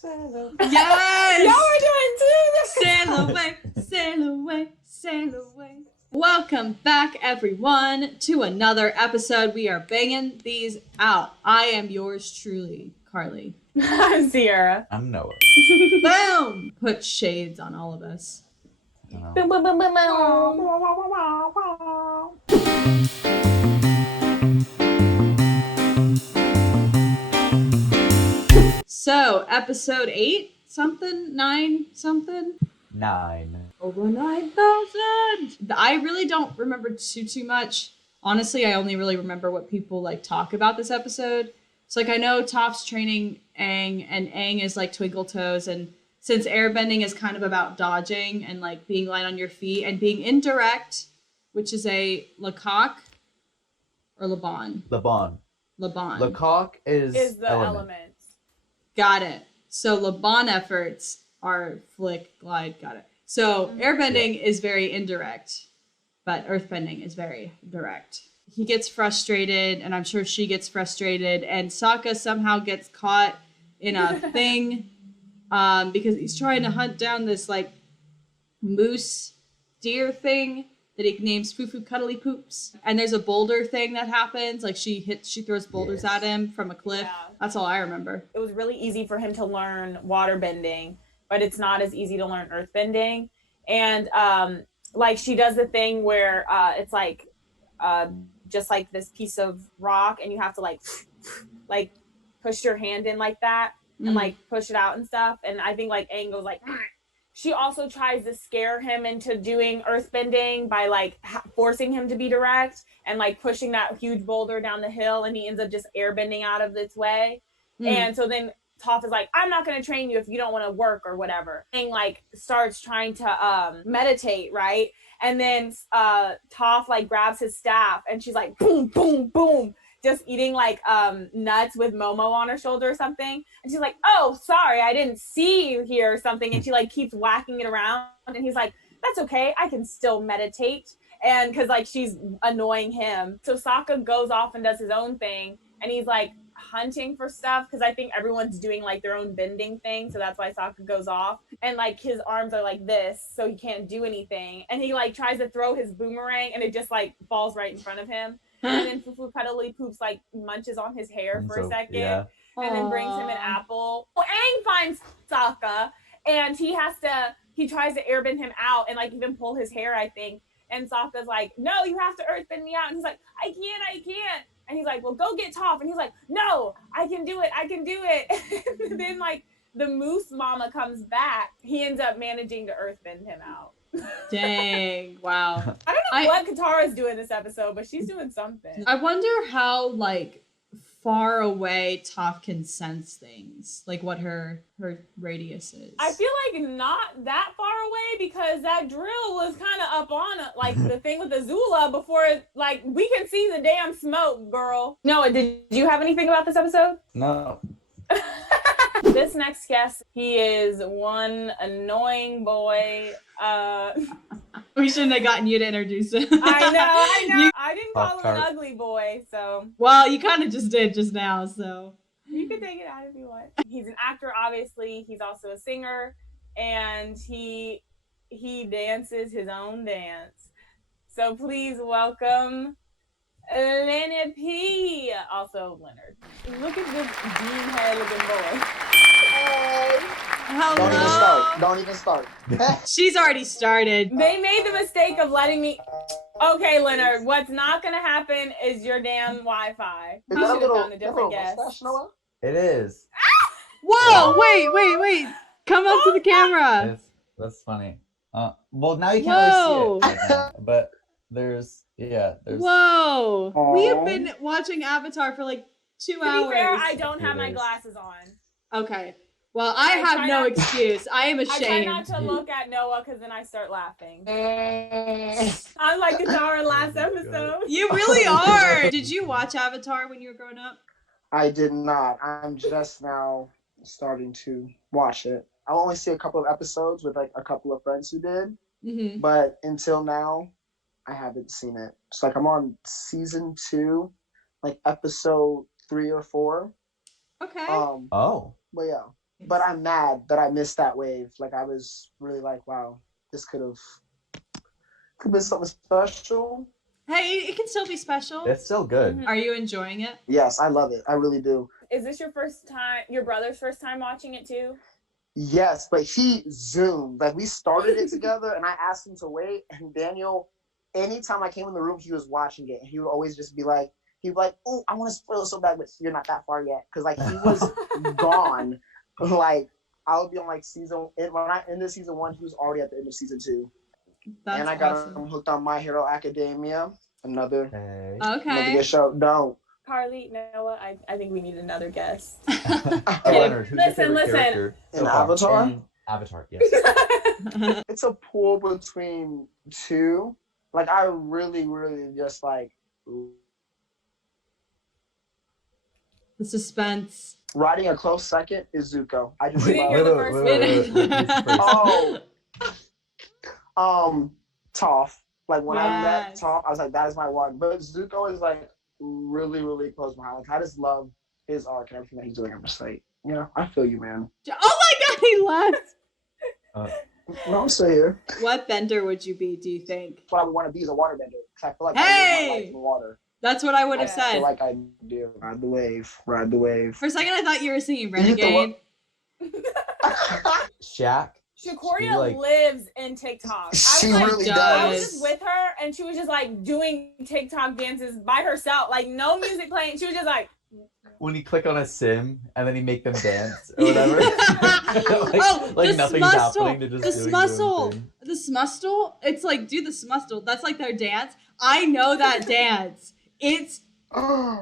sail away. Yes! Y'all are doing too! Sail away, sail away, sail away. Welcome back, everyone, to another episode. We are banging these out. I am yours truly, Carly. I'm Sierra. I'm Noah. Boom! Put shades on all of us. Boom, boom, boom, boom, boom. So, episode 8 something, 9 something? 9. Over 9,000! I really don't remember too much. Honestly, I only really remember what people talk about this episode. So I know Toph's training Aang, and Aang is Twinkle Toes, and since airbending is kind of about dodging and being light on your feet and being indirect, which is a lecoq or Laban. Laban. Lecoq is the elements. Got it. So Laban efforts are flick, glide, got it. So airbending is very indirect, but earthbending is very direct. He gets frustrated, and I'm sure she gets frustrated, and Sokka somehow gets caught in a thing because he's trying to hunt down this moose deer thing that he names Fufu Cuddly Poops. And there's a boulder thing that happens. She throws boulders at him from a cliff. Yeah. That's all I remember. It was really easy for him to learn water bending, but it's not as easy to learn earth bending. And she does the thing where it's just this piece of rock, and you have to push your hand in like that and push it out and stuff. And I think Aang goes she also tries to scare him into doing earthbending by forcing him to be direct and pushing that huge boulder down the hill, and he ends up just airbending out of its way. And so then Toph is I'm not going to train you if you don't want to work or whatever. Aang starts trying to meditate, right? And then Toph grabs his staff, and she's boom, boom, boom, just eating nuts with Momo on her shoulder or something. And she's oh, sorry, I didn't see you here or something. And she keeps whacking it around, and he's that's okay, I can still meditate. And because she's annoying him. So Sokka goes off and does his own thing, and he's hunting for stuff, because I think everyone's doing their own bending thing, so that's why Sokka goes off, and his arms are this, so he can't do anything, and he tries to throw his boomerang, and it just falls right in front of him. And then Fufu Cuddly Poops munches on his hair for a second, and then brings him an apple. Well, Aang finds Sokka, and he tries to airbend him out and even pull his hair, I think. And Sokka's no, you have to earthbend me out. And he's I can't. And he's well, go get Toph. And he's no, I can do it. And then the moose mama comes back. He ends up managing to earthbend him out. Dang, wow. I don't know what Katara's doing this episode, but she's doing something. I wonder how far away Toph can sense things, what her radius is. I feel not that far away, because that drill was kind of up on the thing with the Zula before we can see the damn smoke, girl. Noah, did you have anything about this episode? No. This next guest, he is one annoying boy. We shouldn't have gotten you to introduce him. I know. I didn't call him an ugly boy, so. Well, you kind of just did just now, so. You can take it out if you want. He's an actor, obviously. He's also a singer, and he dances his own dance. So please welcome Leonard P. Also Leonard. Look at this bean hair looking boy. Hey. Hello. Don't even start. She's already started. They made the mistake of letting me. Okay, Leonard, what's not going to happen is your damn Wi-Fi. Is You that should have found a different guess. mustache, Noah? It is. Whoa, wait. Come up to the camera. That's funny. Well, now you can't really see it right now, but there's. Whoa. Aww. We have been watching Avatar for 2 hours. To be fair, I don't have my glasses on. Okay. Well, I have no excuse. I am ashamed. I try not to look at Noah, because then I start laughing. I'm like Katara last episode. You really are. Did you watch Avatar when you were growing up? I did not. I'm just now starting to watch it. I only see a couple of episodes with a couple of friends who did. Mm-hmm. But until now, I haven't seen it. It's I'm on season 2, episode 3 or 4. Okay. Oh. But yeah. But I'm mad that I missed that wave. Like I was really like, wow, this could be something special. Hey, it can still be special. It's still good. Are you enjoying it? Yes, I love it. I really do. Is this your brother's first time watching it too? Yes, but he zoomed. Like we started it together, and I asked him to wait. And Daniel, anytime I came in the room, he was watching it, and he would always just be like, "Oh, I want to spoil it so bad, but you're not that far yet," because like he was gone. Like I would be on like when I ended season 1, he was already at the end of season 2. That's and I got awesome. him hooked on My Hero Academia. Another good show. Don't. Carly, Noah, I think we need another guest. Leonard, who's your favorite listen. character so In far? Avatar? In Avatar, yes. It's a pool between two. Like I really, really just like The suspense. riding a close second is Zuko. I just We didn't hear the first one. Wait. Toph. Like when I met Yes. Toph, I was like, that is my one. But Zuko is like really, really close behind. Like I just love his arc and everything that he's doing. I'm just like, I feel you, man. Oh my god, he left. No, I'm still here. What bender would you be, do you think? What I would want to be is a water bender. Because I feel like I live my life in the water. That's what I would have Yeah. I feel said. like I do. Ride the wave. Ride the wave. For a second, I thought you were singing You hit the Renegade. Shaq. Shakoria like- lives in TikTok. She I was like, really I was does. just with her and she was just like doing TikTok dances by herself, like no music playing. She was just like, When you click on a sim and then you make them dance or whatever. Oh, like the nothing's happening. They're just The doing their own smustle. thing. The smustle. It's like, do the smustle. That's like their dance. I know that dance. It's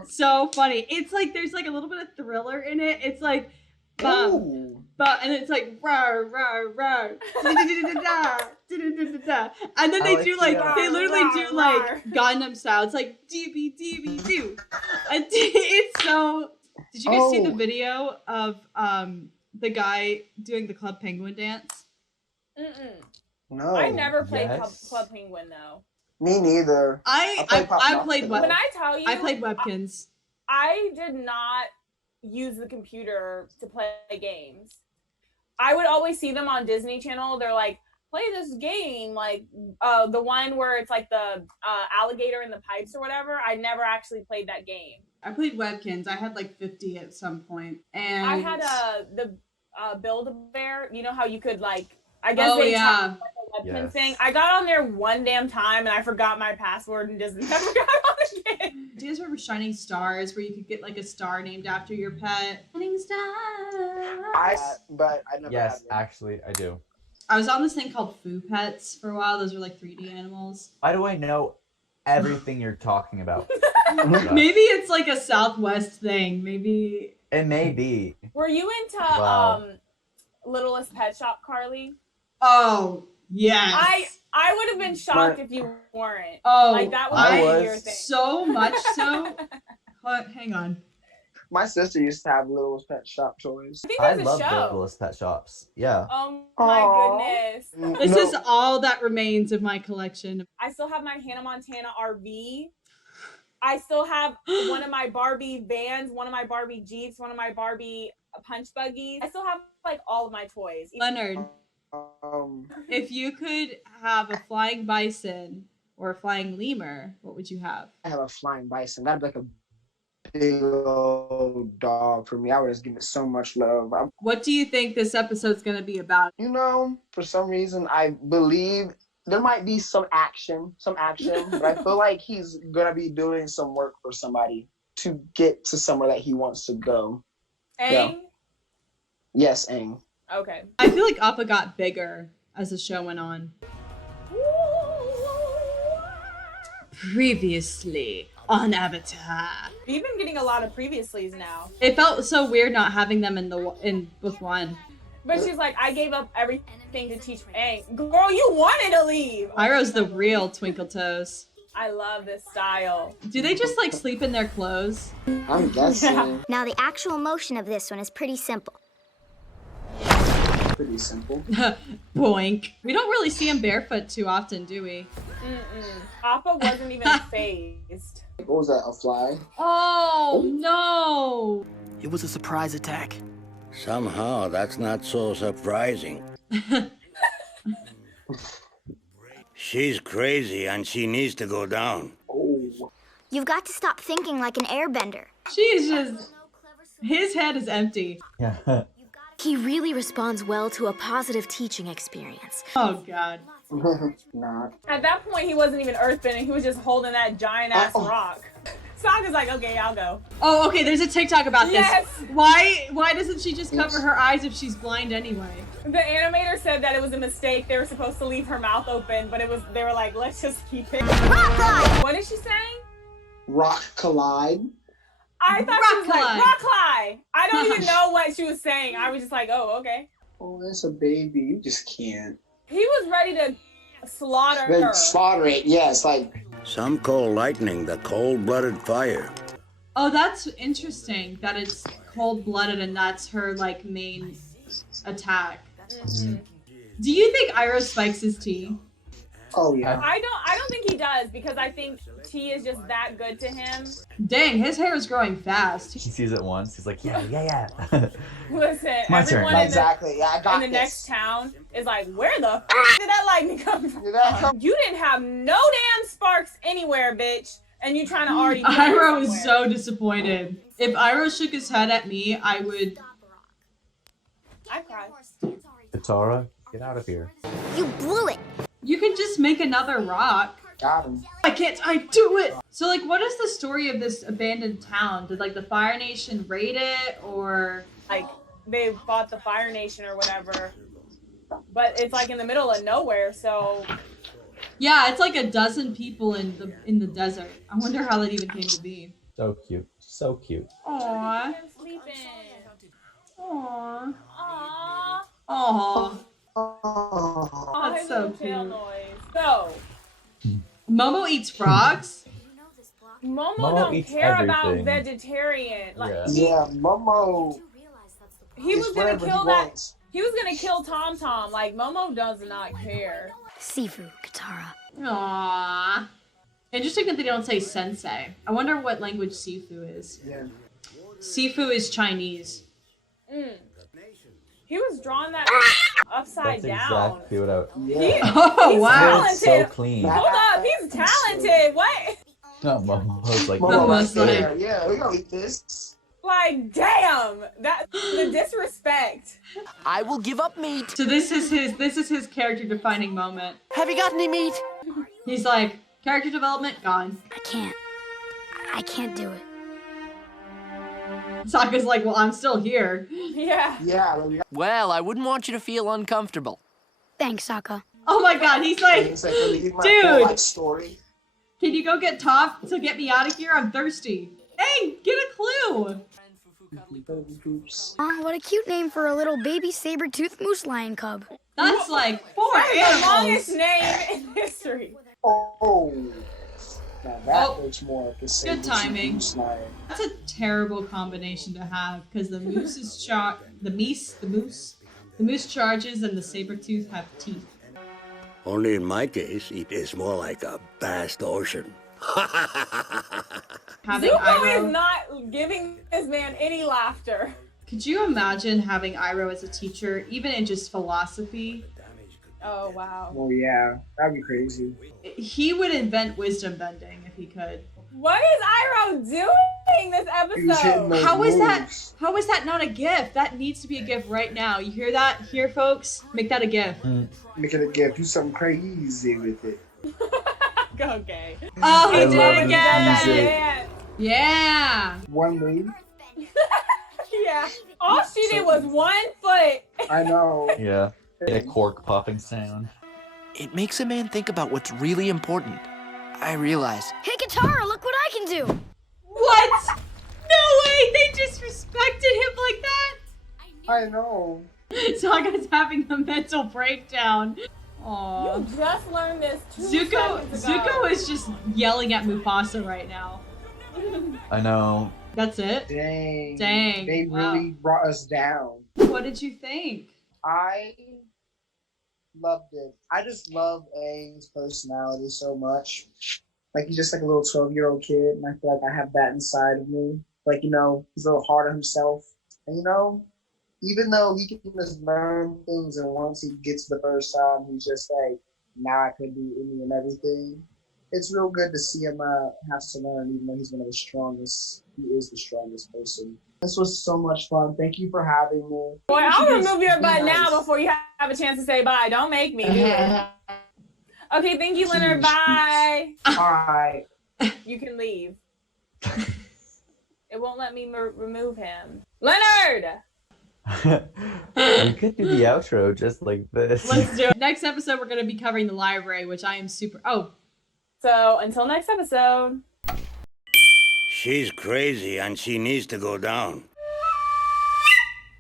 so funny. It's like there's like a little bit of thriller in it. It's like Ooh. and it's like rah rah rah da-da-da-da-da, da-da-da-da-da. And then I they like do the, like uh, they literally do rah, like rah. Gangnam style. It's like dee doo. And it's so. Did you guys see the Oh. video of the guy doing the Club Penguin dance? No. I never played Yes. Club Penguin though. Me neither. I played Pop I Pop played Penguin. When I tell you, I played Webkins. I did not use the computer to play games. I would always see them on Disney Channel. They're like, play this game, like the one where it's like the alligator in the pipes or whatever. I never actually played that game. I played Webkins. I had like 50 at some point, and I had the Build-A-Bear. You know how you could like, I guess Oh they yeah. tried the Webkins Yes. thing. I got on there one damn time and I forgot my password and just never got on again. Do you guys remember Shining Stars, where you could get like a star named after your pet? Shining Stars. But I never Yes, had one. actually, I do. I was on this thing called Foo Pets for a while. Those were like 3D animals. Why do I know everything you're talking about? Maybe it's like a Southwest thing. Maybe. It may be. Were you into Wow. Littlest Pet Shop, Carly? Oh yes. I would have been shocked if you weren't. Oh, Like that was I like your was thing. so much so. Hang on. My sister used to have Little Pet Shop toys. I think I there's a love show. Littlest Pet Shops. Yeah. Oh Aw. my goodness. This No. is all that remains of my collection. I still have my Hannah Montana RV. I still have one of my Barbie vans, one of my Barbie Jeeps, one of my Barbie punch buggies. I still have like all of my toys. Leonard, if you could have a flying bison or a flying lemur, what would you have? I have a flying bison. That'd be like a big old dog for me. I would just give it so much love. What do you think this episode's going to be about? For some reason, I believe there might be some action, but I feel like he's gonna be doing some work for somebody to get to somewhere that he wants to go. Aang? Yes, Aang. Okay. I feel like Appa got bigger as the show went on. Previously on Avatar. We've been getting a lot of previouslys now. It felt so weird not having them in book one. But she's like, I gave up everything to teach Aang. Girl, you wanted to leave. Iroh's the real Twinkle Toes. I love this style. Do they just like sleep in their clothes? I'm guessing. Now, the actual motion of this one is pretty simple. Pretty simple. Boink. We don't really see him barefoot too often, do we? Appa wasn't even phased. What was that? A fly? Oh no! It was a surprise attack. Somehow, that's not so surprising. She's crazy and she needs to go down. Oh. You've got to stop thinking like an airbender. She is just. His head is empty. Yeah. He really responds well to a positive teaching experience. Oh, God. Not. At that point, he wasn't even earthbending. He was just holding that giant ass rock. Sokka's like, okay, I'll go. Oh, okay, there's a TikTok about Yes. this. Why doesn't she just cover her eyes if she's blind anyway? The animator said that it was a mistake. They were supposed to leave her mouth open, but they were like, let's just keep it. What is she saying? Rock collide. I thought she was like, rock climb. I don't even know what she was saying. I was just like, oh, okay. Oh, that's a baby. You just can't. He was ready to slaughter her. Slaughter it, yes. Like, Some call lightning the cold-blooded fire. Oh, that's interesting that it's cold-blooded and that's her, like, main attack. Mm-hmm. Do you think Iroh spikes his tea? oh yeah. I don't think he does because I think tea is just that good to him. Dang, his hair is growing fast. He sees it once. He's like, yeah. Listen, My turn. everyone Exactly. Yeah, I got in the this. next town is like, where the f did that lightning come from? Did that come? You didn't have no damn sparks anywhere, bitch. And you trying to already put it Iroh is somewhere. so disappointed. If Iroh shook his head at me, I would... I cried. Katara, get out of here. You blew it. You can just make another rock. Got him. Why can't I do it? So, like, what is the story of this abandoned town? Did, like, the Fire Nation raid it, or... Like, they fought the Fire Nation or whatever. But it's like in the middle of nowhere, so Yeah, it's like a dozen people in the desert. I wonder how that even came to be. So cute. So cute. Aww. I'm sleeping. Aww. Aww. Aww. Oh. That's His so little tail cute. noise. So, Momo eats frogs? Momo Momo don't eats care about everything. vegetarian. Like Yeah. Yeah, Momo. he was is gonna whatever kill he that. wants. He was gonna kill Tom Tom. Like Momo does not care. Sifu, Katara. Aww. Interesting that they don't say sensei. I wonder what language Sifu is. Yeah. Sifu is Chinese. He was drawing that upside That's down. exactly what I would. He, Oh, he's wow. It's so talented. clean. Hold up, he's talented. What? No, Momo's like, Momo Momo's right like- there. Yeah, we gonna eat this. Like, damn, that the disrespect. I will give up meat. So this is his character defining moment. Have you got any meat? He's like, character development gone. I can't do it. Sokka's like, well, I'm still here. Yeah. Yeah, like, we got Well, I wouldn't want you to feel uncomfortable. Thanks, Sokka. Oh my god, he's like, things like really give my Dude. whole life story. can you go get Toph to get me out of here? I'm thirsty. Hey, get a clue. Oops. What a cute name for a little baby saber-toothed moose lion cub. That's like 4 That's the longest animals. name in history. Oh. Now that Oh. looks more like a Good saber-tooth timing. moose lion. That's a terrible combination to have because the moose is the moose charges and the saber tooth have teeth. Only in my case, it is more like a vast ocean. Having Zuko Iroh, is not giving this man any laughter. could you imagine having Iroh as a teacher, even in just philosophy? Oh wow. Oh yeah, that'd be crazy. He would invent wisdom bending if he could. What is Iroh doing this He was hitting episode? those How is that? moves. How is that not a gift? That needs to be a gift right now. You hear that here, folks? Make that a gift. Make it a gift. Do something crazy with it. Okay. Oh, he I did love it it. again. Music. Yeah. Yeah. One move. Yeah. All she did was 1 foot. I know. Yeah. A cork popping sound. It makes a man think about what's really important. I realize. Hey, Katara, look what I can do. What? No way! They disrespected him like that. I know. Sokka's having a mental breakdown. Aww. You just learned this 2 Zuko seconds ago. Zuko is just yelling at Mufasa right now. I know. That's it? Dang. Dang, They wow. really brought us down. What did you think? I loved it. I just love Aang's personality so much. Like he's just like a little 12-year-old kid, and I feel like I have that inside of me. Like, you know, he's a little hard on himself. And you know, even though he can just learn things, and once he gets the first time, he's just like, now I can do any and everything. It's real good to see him have to learn, even though he's one of the strongest. He is the strongest person. This was so much fun. Thank you for having me. Boy, I'll remove your butt nice. now before you have a chance to say bye. Don't make me do it. Okay, thank you, Leonard. Bye. All right. You can leave. It won't let me remove him. Leonard! We could do the outro just like this. Let's do it. Next episode, we're going to be covering the library, which I am super... Oh. So, until next episode. She's crazy and she needs to go down.